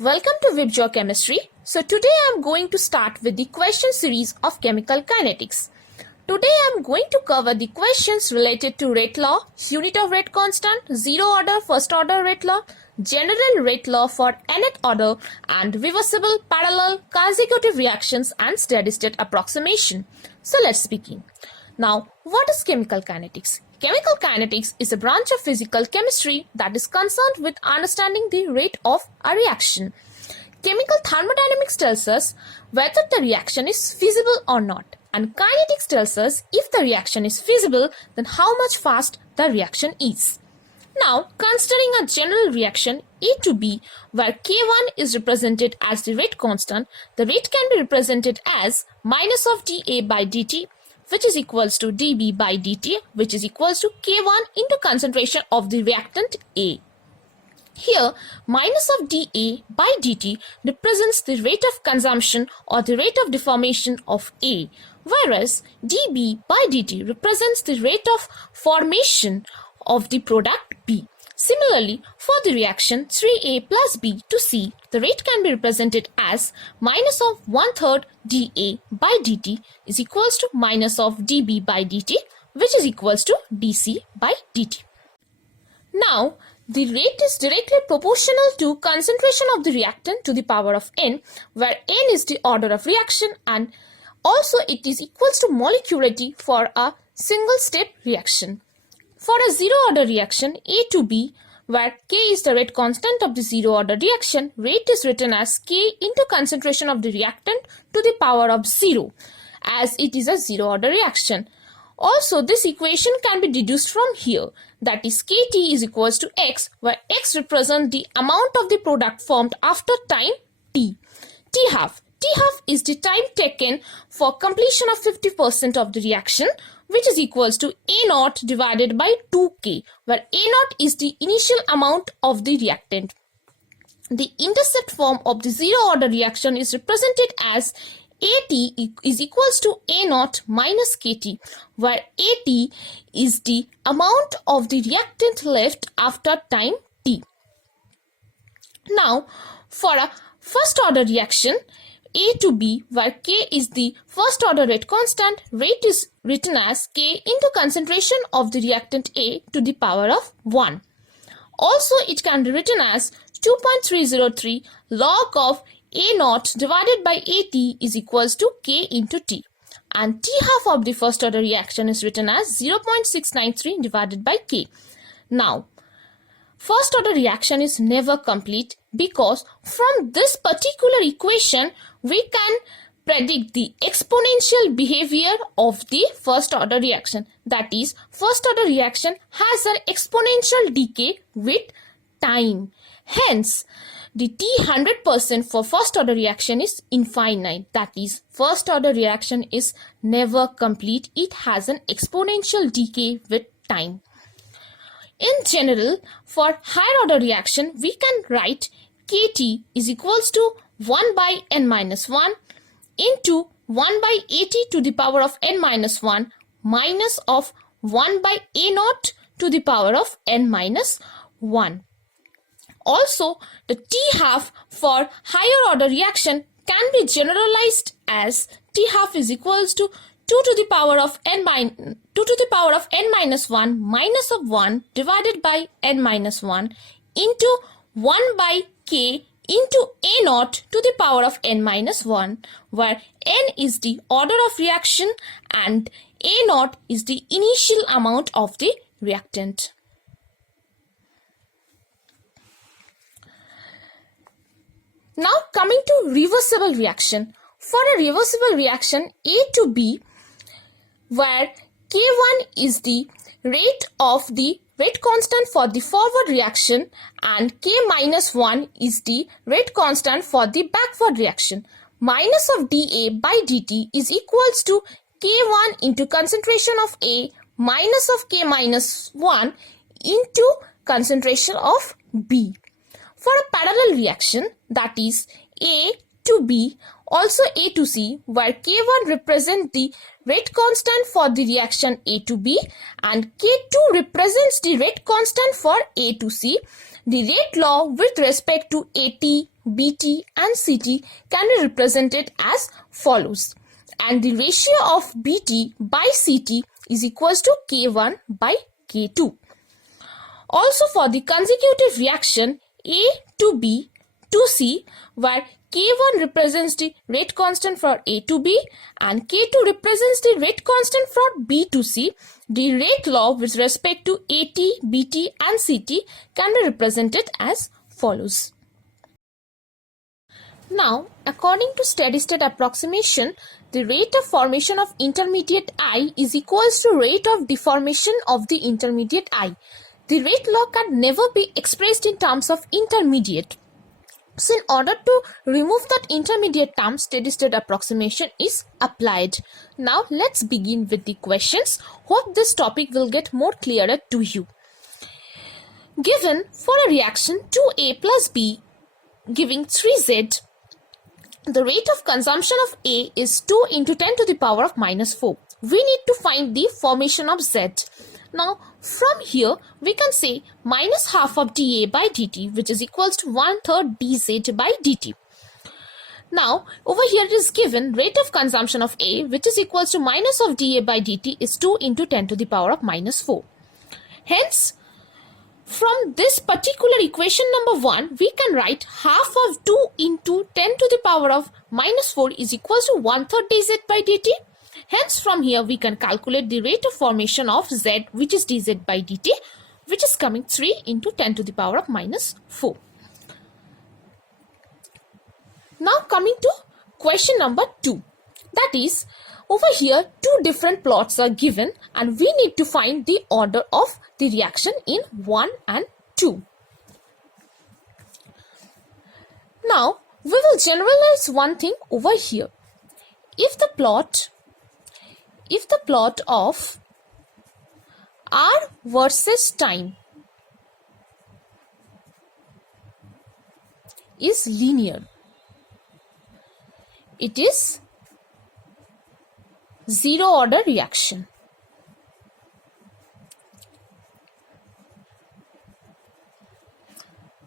Welcome to VibJoy Chemistry. So today I am going to start with the question series of chemical kinetics. Today I am going to cover the questions related to rate law, unit of rate constant, zero order, first order rate law, general rate law for nth order, and reversible, parallel, consecutive reactions and steady state approximation. So let's begin. Now, what is chemical kinetics? Chemical kinetics is a branch of physical chemistry that is concerned with understanding the rate of a reaction. Chemical thermodynamics tells us whether the reaction is feasible or not, and kinetics tells us if the reaction is feasible, then how much fast the reaction is. Now, considering a general reaction A to B, where K1 is represented as the rate constant, the rate can be represented as minus of dA by dt, which is equals to dB by dt, which is equals to K1 into concentration of the reactant A. Here, minus of dA by dt represents the rate of consumption or the rate of deformation of A, whereas dB by dt represents the rate of formation of the product B. Similarly, for the reaction 3A plus B to C, the rate can be represented as minus of 1/3 dA by dt is equals to minus of dB by dt, which is equals to dC by dt. Now, the rate is directly proportional to concentration of the reactant to the power of n, where n is the order of reaction and also it is equals to molecularity for a single step reaction. For a zero order reaction A to B, where K is the rate constant of the zero order reaction, rate is written as K into concentration of the reactant to the power of 0, as it is a zero order reaction. Also, this equation can be deduced from here, that is Kt is equals to x, where x represents the amount of the product formed after time t. T-half is the time taken for completion of 50% of the reaction, which is equals to A0 divided by 2K, where A0 is the initial amount of the reactant. The intercept form of the zero order reaction is represented as AT is equals to A0 minus KT, where AT is the amount of the reactant left after time T. Now, for a first order reaction A to B, where K is the first order rate constant, rate is written as K into concentration of the reactant A to the power of 1. Also, it can be written as 2.303 log of A0 divided by AT is equals to K into T. And T-half of the first order reaction is written as 0.693 divided by K. Now, first order reaction is never complete because from this particular equation, we can predict the exponential behavior of the first order reaction. That is, first order reaction has an exponential decay with time. Hence, the T 100% for first order reaction is infinite. That is, first order reaction is never complete. It has an exponential decay with time. In general, for higher order reaction, we can write Kt is equals to 1 by n minus 1 into 1 by AT to the power of n minus 1 minus of 1 by A0 to the power of n minus 1. Also, the T-half for higher order reaction can be generalized as T-half is equals to 2 to the power of n minus 1 minus of 1 divided by n minus 1 into 1 by K into A0 to the power of n minus 1, where n is the order of reaction and A0 is the initial amount of the reactant. Now coming to reversible reaction. For a reversible reaction A to B, where K1 is the rate of the rate constant for the forward reaction and K minus 1 is the rate constant for the backward reaction. Minus of dA by dt is equals to K1 into concentration of A minus of K minus 1 into concentration of B. For a parallel reaction, that is A to B, also A to C, where K1 represents the rate constant for the reaction A to B and K2 represents the rate constant for A to C, the rate law with respect to AT Bt and Ct can be represented as follows. And the ratio of Bt by Ct is equals to K1 by K2. Also for the consecutive reaction A to B to C, where K1 represents the rate constant for A to B and K2 represents the rate constant for B to C, the rate law with respect to AT, BT and CT can be represented as follows. Now, according to steady state approximation, the rate of formation of intermediate I is equals to rate of deformation of the intermediate I. The rate law can never be expressed in terms of intermediate. So in order to remove that intermediate term, steady state approximation is applied. Now let's begin with the questions. Hope this topic will get more clearer to you. Given for a reaction 2A plus B giving 3Z, the rate of consumption of A is 2 into 10 to the power of minus 4. We need to find the formation of Z. Now from here we can say minus half of dA by dt, which is equals to 1/3 dZ by dt. Now over here it is given rate of consumption of A, which is equals to minus of dA by dt is 2 into 10 to the power of minus 4. Hence from this particular equation number 1, we can write half of 2 into 10 to the power of minus 4 is equals to 1/3 dZ by dt. Hence from here we can calculate the rate of formation of Z, which is dZ by dt, which is coming 3 into 10 to the power of minus 4. Now coming to question number 2. That is, over here 2 different plots are given and we need to find the order of the reaction in 1 and 2. Now we will generalize one thing over here. If the plot of R versus time is linear, it is zero order reaction.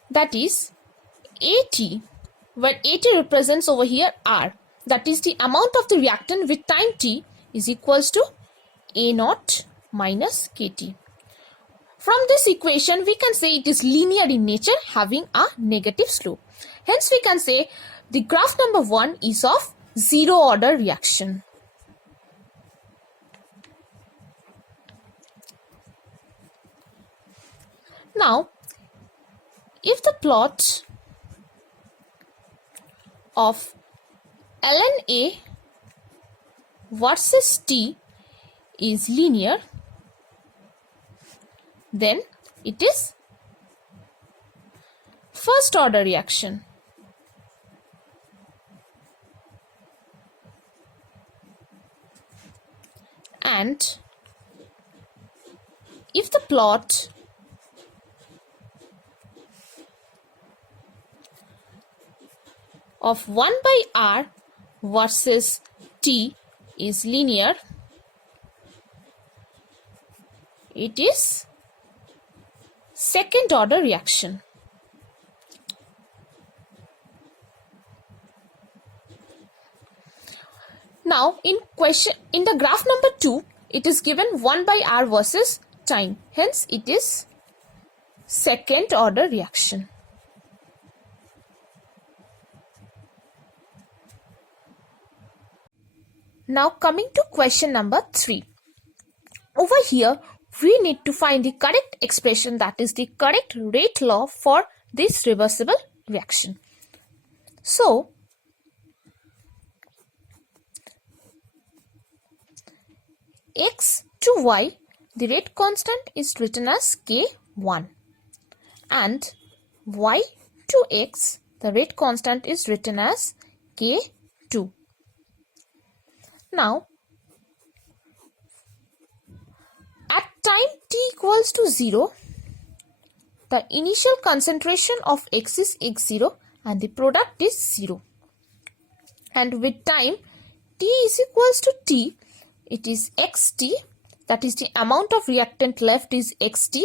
That is AT, where AT represents over here R, that is the amount of the reactant with time t, is equals to A naught minus KT. From this equation we can say it is linear in nature, having a negative slope. Hence we can say the graph number 1 is of zero order reaction. Now if the plot of ln A versus T is linear, then it is first order reaction. And if the plot of 1 by R versus T is linear, it is second order reaction. Now in the graph number 2, it is given 1 by R versus time, hence it is second order reaction. Now coming to question number 3. Over here we need to find the correct expression, that is the correct rate law for this reversible reaction. So x to y, the rate constant is written as K1, and y to x, the rate constant is written as K2. Now at time t equals to 0, the initial concentration of x is x0 and the product is 0. And with time t is equals to t, it is xt, that is the amount of reactant left is xt,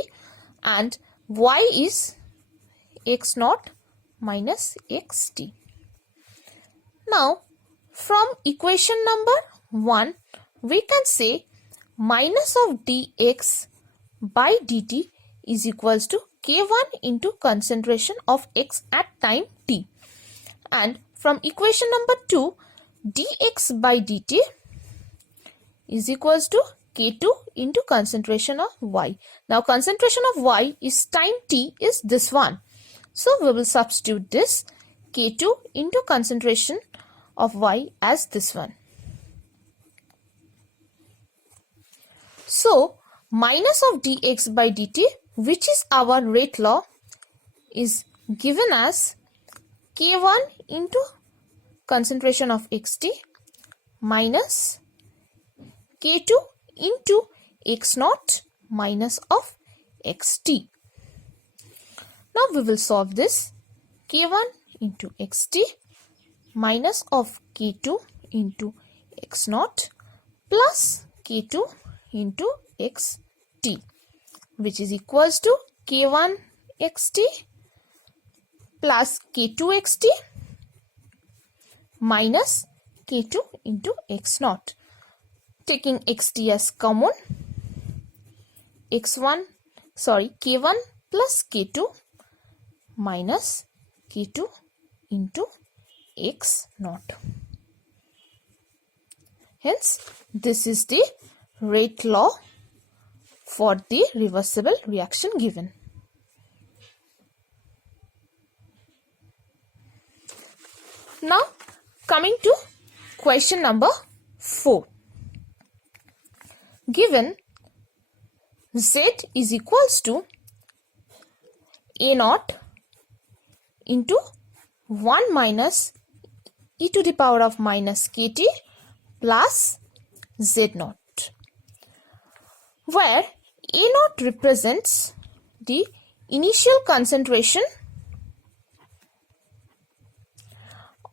and y is x0 minus xt. Now, from equation number 1, we can say minus of dx by dt is equals to k1 into concentration of x at time t. And from equation number 2, dx by dt is equals to k2 into concentration of y. Now, concentration of y is time t is this one. So, we will substitute this k2 into concentration of y as this one. So, minus of dx by dt, which is our rate law, is given as k1 into concentration of xt minus k2 into x naught minus of xt. Now we will solve this. K1 into xt minus of k2 into x naught plus k2 into xt, which is equals to k1 xt plus k2 xt minus k2 into x naught. Taking xt as common, k1 plus k2 minus k2 into x naught. Hence, this is the rate law for the reversible reaction given. Now, coming to question number 4. Given Z is equals to A naught into 1 minus e to the power of minus kt plus Z naught, where A naught represents the initial concentration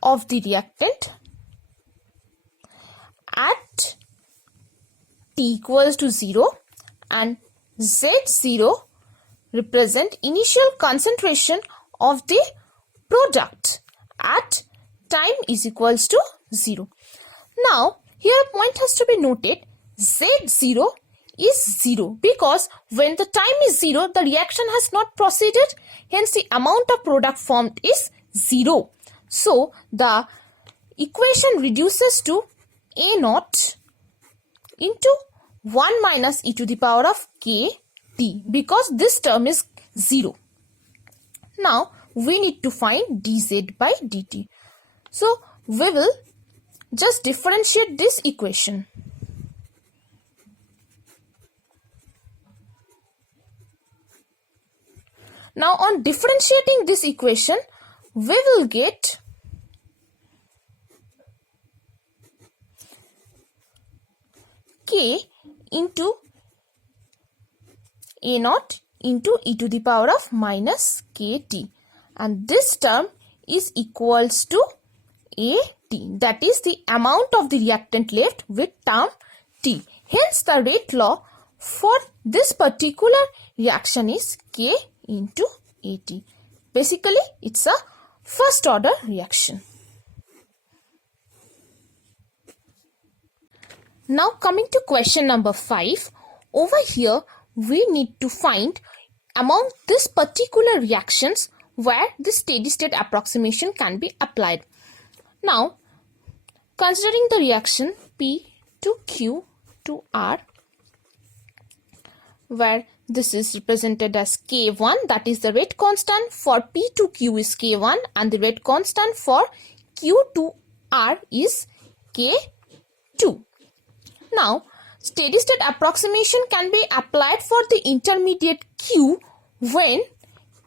of the reactant at t equals to 0 and Z0 represent initial concentration of the product at time is equals to 0. Now, here a point has to be noted, Z0 is 0 because when the time is 0, the reaction has not proceeded, hence the amount of product formed is 0. So, the equation reduces to A naught into 1 minus e to the power of kt because this term is 0. Now, we need to find dz by dt. So, we will just differentiate this equation. Now, on differentiating this equation, we will get k into A naught into e to the power of minus kt, and this term is equals to at, that is the amount of the reactant left with term t. Hence, the rate law for this particular reaction is k into at. Basically, it's a first order reaction. Now, coming to question number 5, over here we need to find among this particular reactions where the steady state approximation can be applied. Now, considering the reaction P to Q to R, where this is represented as K1, that is the rate constant for P to Q is K1 and the rate constant for Q to R is K2. Now, steady state approximation can be applied for the intermediate Q when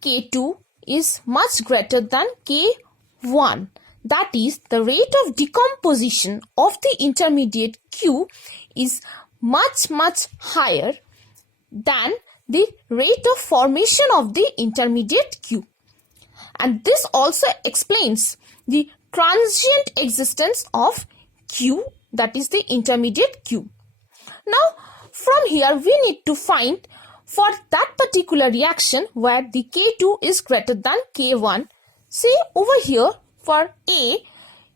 K2 is much greater than K1. That is, the rate of decomposition of the intermediate Q is much higher than the rate of formation of the intermediate Q. And this also explains the transient existence of Q, that is the intermediate Q. Now, from here we need to find for that particular reaction where the K2 is greater than K1, See over here for A,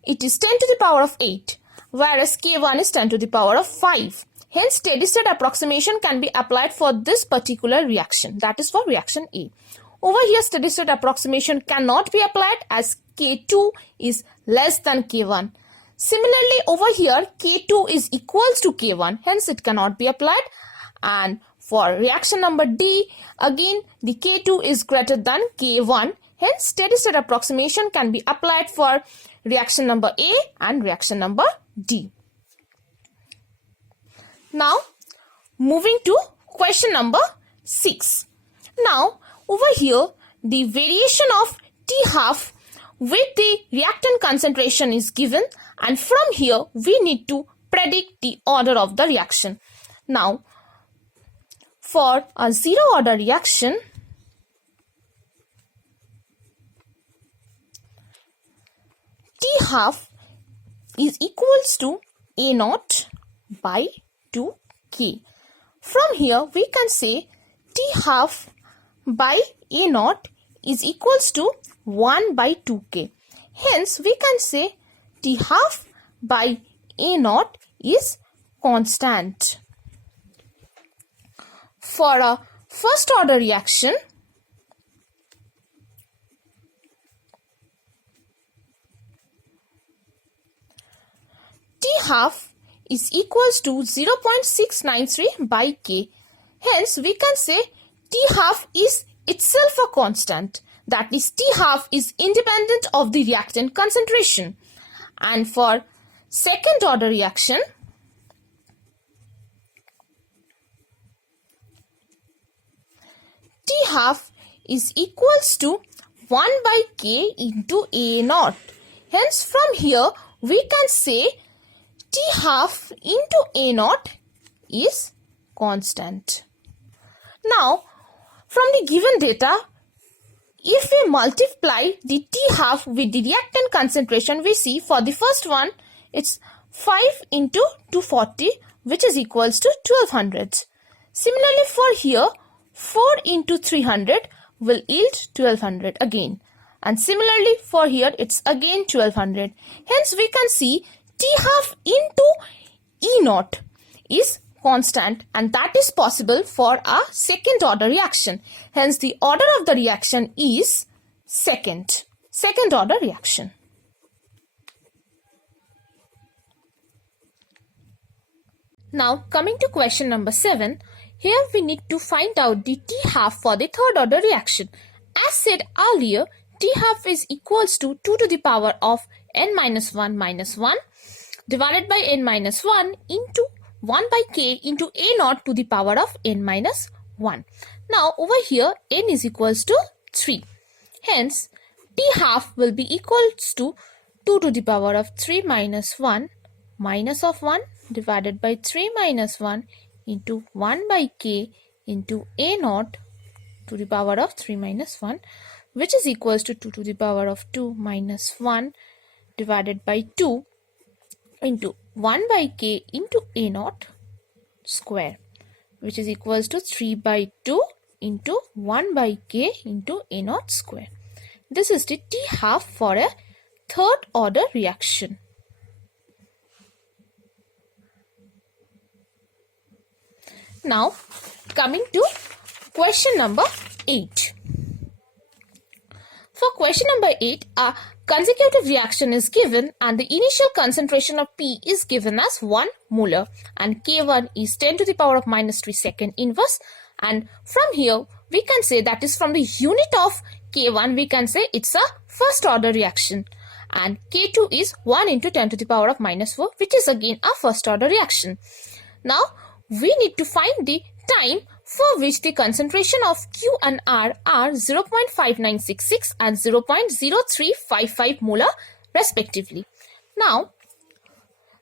it is 10 to the power of 8, whereas K1 is 10 to the power of 5. Hence, steady state approximation can be applied for this particular reaction, that is for reaction A. Over here, steady state approximation cannot be applied as K2 is less than K1. Similarly, over here, K2 is equals to K1, hence it cannot be applied. And for reaction number D, again, the K2 is greater than K1, hence steady state approximation can be applied for reaction number A and reaction number D. Now, moving to question number 6. Now, over here, the variation of T half with the reactant concentration is given, and from here we need to predict the order of the reaction. Now, for a zero order reaction, T half is equals to A naught by 2K. From here we can say T half by A naught is equals to 1 by 2K. Hence, we can say T half by A naught is constant. For a first order reaction, T half is equals to 0.693 by K. Hence, we can say T half is itself a constant. That is, T half is independent of the reactant concentration. And for second order reaction, T half is equals to 1 by K into A naught. Hence, from here we can say T half into A naught is constant. Now, from the given data, if we multiply the T half with the reactant concentration, we see for the first one, it's 5 into 240, which is equals to 1200. Similarly, for here, 4 into 300 will yield 1200 again. And similarly, for here, it's again 1200. Hence, we can see T half into E naught is constant, and that is possible for a second order reaction. Hence, the order of the reaction is second order reaction. Now, coming to question number 7, here we need to find out the T half for the third order reaction. As said earlier, T half is equals to 2 to the power of n minus 1 divided by n minus 1 into 1 by K into A naught to the power of n minus 1. Now, over here, n is equals to 3. Hence, T half will be equals to 2 to the power of 3 minus 1 minus of 1 divided by 3 minus 1 into 1 by K into A naught to the power of 3 minus 1, which is equals to 2 to the power of 2 minus 1 divided by 2 into 1 by K into A naught square, which is equals to 3 by 2 into 1 by K into A naught square. This is the T half for a third order reaction. Now, coming to question number 8. For question number 8, a consecutive reaction is given and the initial concentration of P is given as 1 molar and K1 is 10 to the power of minus 3 second inverse, and from here we can say that is from the unit of K1 we can say it's a first order reaction, and K2 is 1 into 10 to the power of minus 4, which is again a first order reaction. Now we need to find the time for which the concentration of Q and R are 0.5966 and 0.0355 molar respectively. Now,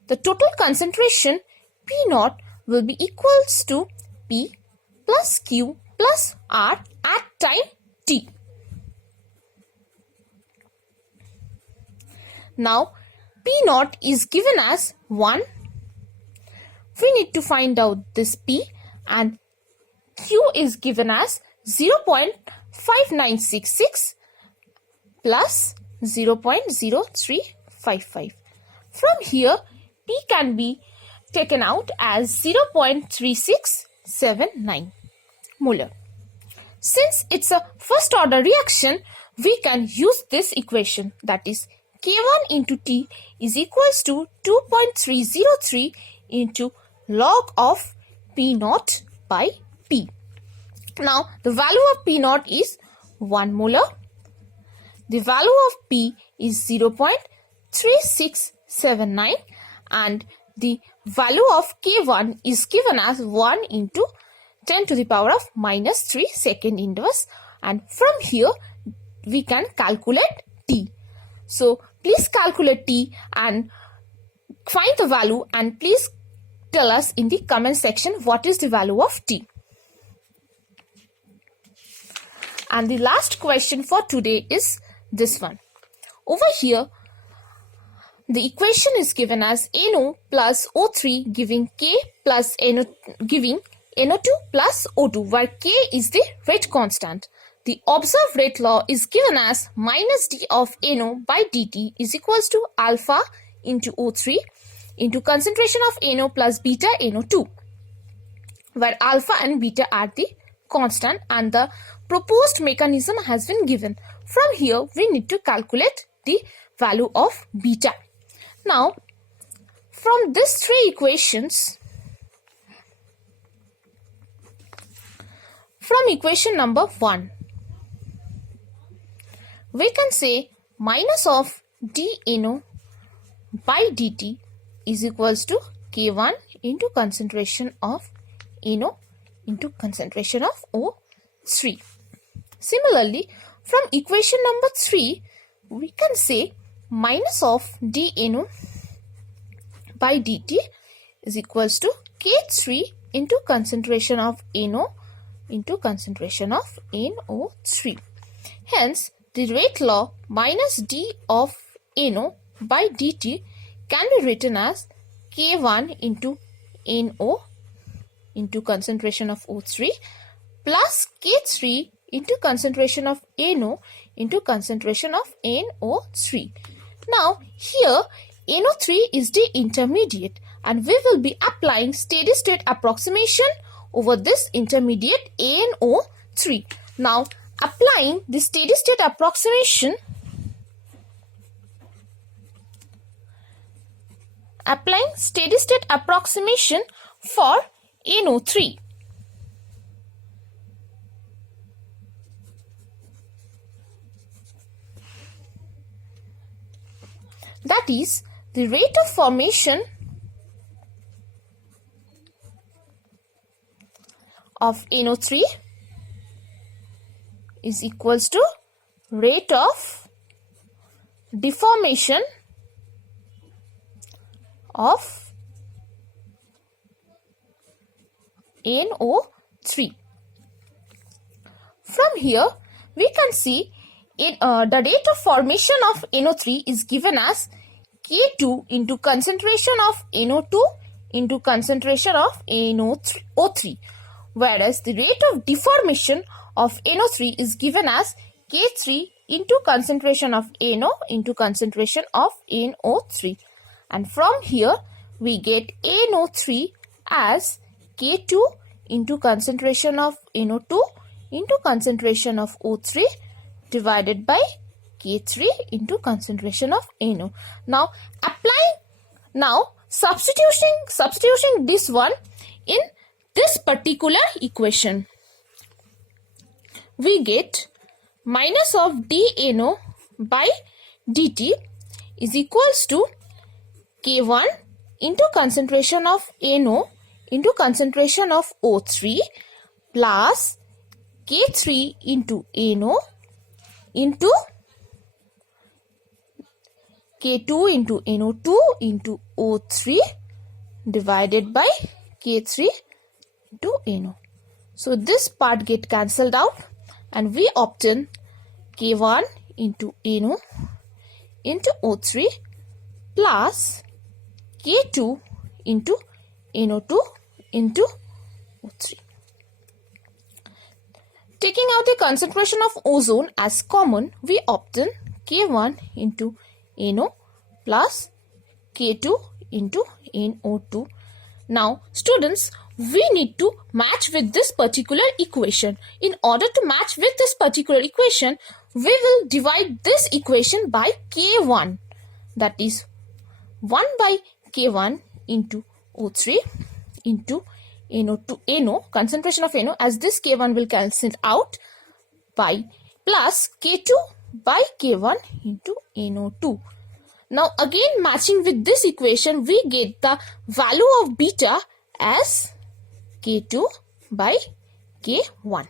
the total concentration P naught will be equals to P plus Q plus R at time t. Now, P naught is given as 1. We need to find out this P, and Q is given as 0.5966 plus 0.0355. From here, T can be taken out as 0.3679 molar. Since it's a first order reaction, we can use this equation, that is K1 into T is equals to 2.303 into log of P naught by P. Now the value of P naught is 1 molar. The value of P is 0.3679 and the value of K1 is given as 1 into 10 to the power of minus 3 second inverse, and from here we can calculate T. So please calculate T and find the value, and please tell us in the comment section what is the value of T. And the last question for today is this one. Over here, the equation is given as NO plus O3 giving K plus NO, giving NO2 plus O2, where K is the rate constant. The observed rate law is given as minus d of NO by dt is equals to alpha into O3 into concentration of NO plus beta NO2, where alpha and beta are the constant and the proposed mechanism has been given. From here, we need to calculate the value of beta. Now, from these three equations, from equation number 1, we can say minus of dNO by dt is equals to K1 into concentration of NO into concentration of O3. Similarly, from equation number 3, we can say minus of dNO by dt is equals to K3 into concentration of NO into concentration of NO3. Hence, the rate law minus d of NO by dt can be written as K1 into NO into concentration of O3 plus K3 into concentration of NO into concentration of NO3. Now here NO3 is the intermediate and we will be applying steady state approximation over this intermediate NO3. Now applying the steady state approximation, for NO3. That is, the rate of formation of NO3 is equals to rate of deformation of NO3. From here, we can see the rate of formation of NO3 is given as K2 into concentration of NO2 into concentration of NO3, whereas the rate of deformation of NO3 is given as K3 into concentration of NO into concentration of NO3. And from here, we get NO3 as K2 into concentration of NO2 into concentration of O3 divided by K3 into concentration of NO. Now substituting this one in this particular equation, we get minus of dNO by dt is equals to K1 into concentration of NO into concentration of O3 plus K3 into NO into K2 into NO2 into O3 divided by K3 into NO. So this part get cancelled out and we obtain K1 into NO into O3 plus K2 into NO2 into O3. Taking out the concentration of ozone as common, we obtain K1 into NO plus K2 into NO2. Now students, we need to match with this particular equation. In order to match with this particular equation, we will divide this equation by K1. That is 1 by K1 into O3 into NO2, NO, concentration of NO, as this K1 will cancel out, by plus K2 by K1 into NO2. Now again matching with this equation, we get the value of beta as K2 by K1.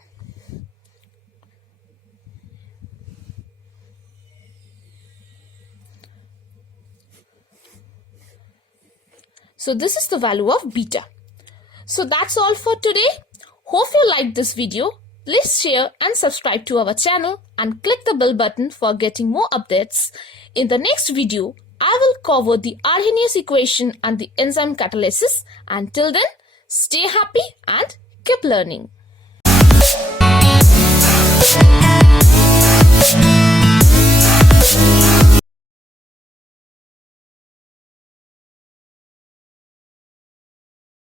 So this is the value of beta. So that's all for today. Hope you liked this video. Please share and subscribe to our channel and click the bell button for getting more updates. In the next video, I will cover the Arrhenius equation and the enzyme catalysis. Until then, stay happy and keep learning.